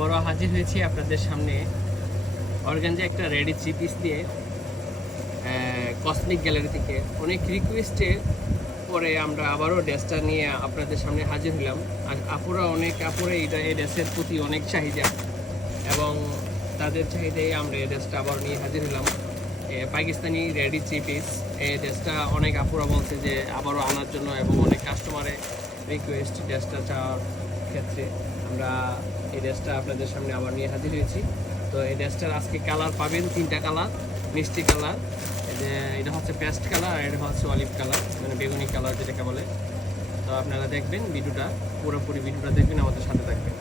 বড় হাজির হয়েছি আপনাদের সামনে অর্গানজা একটা রেডি থ্রি পিস দিয়ে কসমিক গ্যালারি থেকে অনেক রিকোয়েস্টে পরে আমরা আবারও ড্রেসটা নিয়ে আপনাদের সামনে হাজির হলাম। আর আপুরা এই ড্রেসের প্রতি অনেক চাহিদা এবং তাদের চাহিদায় আমরা এই ড্রেসটা আবার নিয়ে হাজির হলাম। পাকিস্তানি রেডি থ্রি পিস এই ড্রেসটা অনেক আপুরা বলছে যে আবারও আনার জন্য এবং অনেক কাস্টমারের রিকোয়েস্ট ড্রেসটা চাওয়ার ক্ষেত্রে আমরা এই ড্রেসটা আপনাদের সামনে আবার নিয়ে হাজির হয়েছি। তো এই ড্রেসটার আজকে কালার পাবেন, 3টা কালার, মিষ্টি কালার, এটা হচ্ছে পেস্ট কালার আর এটা হচ্ছে অলিভ কালার, মানে বেগুনি কালার যেটাকে বলে। তো আপনারা দেখবেন ভিডিওটা, পুরোপুরি ভিডিওটা দেখবেন, আমাদের সাথে থাকবেন।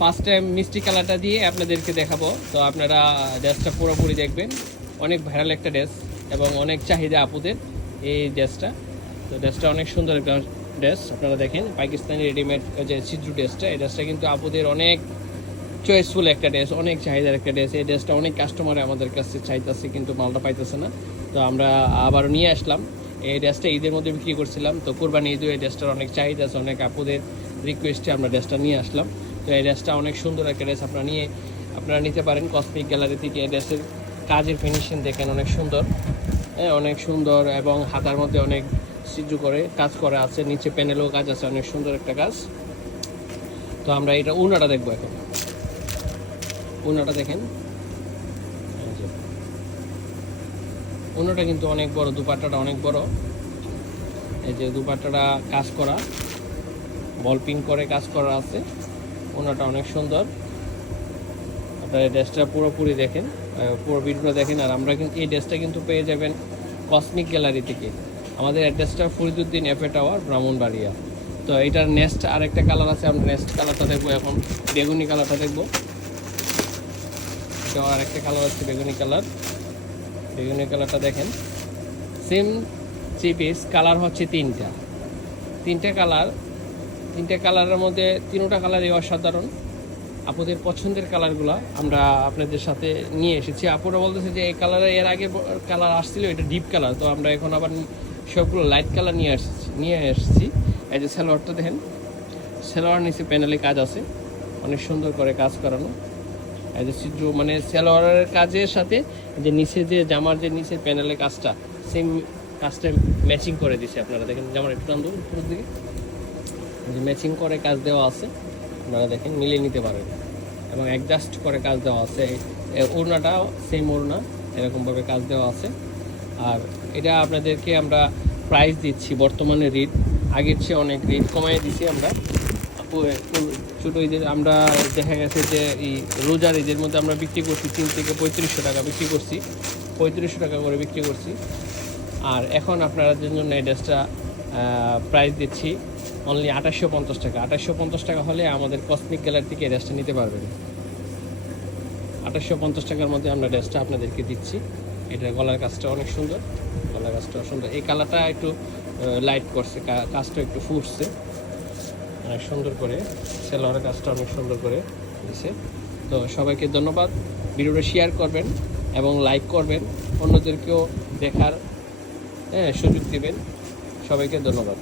ফার্স্ট টাইম মিষ্টি কালারটা দিয়ে আপনাদেরকে দেখাবো, তো আপনারা ড্রেসটা পুরোপুরি দেখবেন। অনেক ভাইরাল একটা ড্রেস এবং অনেক চাহিদা আপুদের এই ড্রেসটা। তো ড্রেসটা অনেক সুন্দর একটা ড্রেস, আপনারা দেখেন পাকিস্তানি রেডিমেড যে সিদ্রু ড্রেসটা, এই ড্রেসটা কিন্তু আপুদের অনেক চয়েসফুল একটা ড্রেস, অনেক চাহিদার একটা ড্রেস। এই ড্রেসটা অনেক কাস্টমার আমাদের কাছে চাইতেছে কিন্তু মালটা পাইতেছে না। তো আমরা আবারও নিয়ে আসলাম। এই ড্রেসটা ঈদের মধ্যে বিক্রি করছিলাম, তো কোরবানি ঈদে এই ড্রেসটার অনেক চাহিদা আছে, অনেক আপুদের রিকোয়েস্টে আমরা ড্রেসটা নিয়ে আসলাম। তো এই ড্রেসটা অনেক সুন্দর একটা ড্রেস, আপনারা নিতে পারেন কসমিক গ্যালারি থেকে। এই ড্রেসের কাজের ফিনিশিং দেখেন অনেক সুন্দর, অনেক সুন্দর এবং হাতার মধ্যে অনেক সিজু করে কাজ করা আছে, নিচে প্যানেলও কাজ আছে, অনেক সুন্দর একটা কাজ। তো আমরা এটা উনাটা দেখবো এখন। উনাটা দেখেন, উনাটা কিন্তু অনেক বড়, দুপাট্টাটা অনেক বড়। এই যে দুপাট্টাটা কাজ করা, বল পিন করে কাজ করা আছে, উনাটা অনেক সুন্দর। আপনারা এই ড্রেসটা পুরোপুরি দেখেন, পুরো ভিডিওটা দেখেন। আর আমরা কিন্তু এই ড্রেসটা কিন্তু পেয়ে যাবেন কসমিক গ্যালারি থেকে। আমাদের অ্যাড্রেসটা ফরিদউদ্দিন এফএ টাওয়ার, ব্রাহ্মণবাড়িয়া। তো এটার নেক্সট আরেকটা কালার আছে, আমরা নেক্সট কালারটা দেখবো এখন, বেগুনি কালারটা দেখবো। এটা আরেকটা কালার আছে বেগুনি কালার। বেগুনি কালারটা দেখেন, সেম থ্রি পিস, কালার হচ্ছে তিনটা কালারের মধ্যে 3টা কালারই অসাধারণ। আপুদের পছন্দের কালারগুলো আমরা আপনাদের সাথে নিয়ে এসেছি। আপুরা বলতেছে যে এই কালারে এর আগে কালার আসছিল, এটা ডিপ কালার, তো আমরা এখন আবার সবগুলো লাইট কালার নিয়ে এসেছি। এই যে সালোয়ারটা দেখেন, সালোয়ার নিচে প্যানেলে কাজ আছে, অনেক সুন্দর করে কাজ করানো। এই যে চিত্র মানে সালোয়ারের কাজের সাথে যে নিচে যে জামার যে নিচে প্যানেলের কাজটা, সেম কাজটা ম্যাচিং করে দিছে। আপনারা দেখেন, জামার একটু টান দেবো উপরের দিকে, যে ম্যাচিং করে কাজ দেওয়া আছে, আপনারা দেখেন মিলিয়ে নিতে পারেন। এবং অ্যাডজাস্ট করে কাজ দেওয়া আছে। ওড়নাটাও সেম ওড়না, এরকমভাবে কাজ দেওয়া আছে। আর এটা আপনাদেরকে আমরা প্রাইস দিচ্ছি, বর্তমানে রেট আগের চেয়ে অনেক রেট কমাই দিচ্ছি আমরা। ছোটো ঈদের আমরা দেখা গেছে যে এই রোজার ঈদের মধ্যে আমরা বিক্রি করছি 3 থেকে 3500 টাকা বিক্রি করছি, 3500 টাকা করে বিক্রি করছি। আর এখন আপনাদের জন্য এই ড্রেসটা প্রাইস দিচ্ছি অনলি 2850 টাকা। 2850 টাকা হলে আমাদের কসমিক গ্যালারি থেকে এই ড্রেসটা নিতে পারবেন। 2850 টাকার মধ্যে আমরা ড্রেসটা আপনাদেরকে দিচ্ছি। এটার গলার কাজটা অনেক সুন্দর, গলার কাজটা সুন্দর। এই কালারটা একটু লাইট করছে, কাজটা একটু ফুটছে অনেক সুন্দর করে, সেলোয়ারের কাজটা অনেক সুন্দর করে দিছে। তো সবাইকে ধন্যবাদ, ভিডিওটা শেয়ার করবেন এবং লাইক করবেন, অন্যদেরকেও দেখার সুযোগ দেবেন। সবাইকে ধন্যবাদ।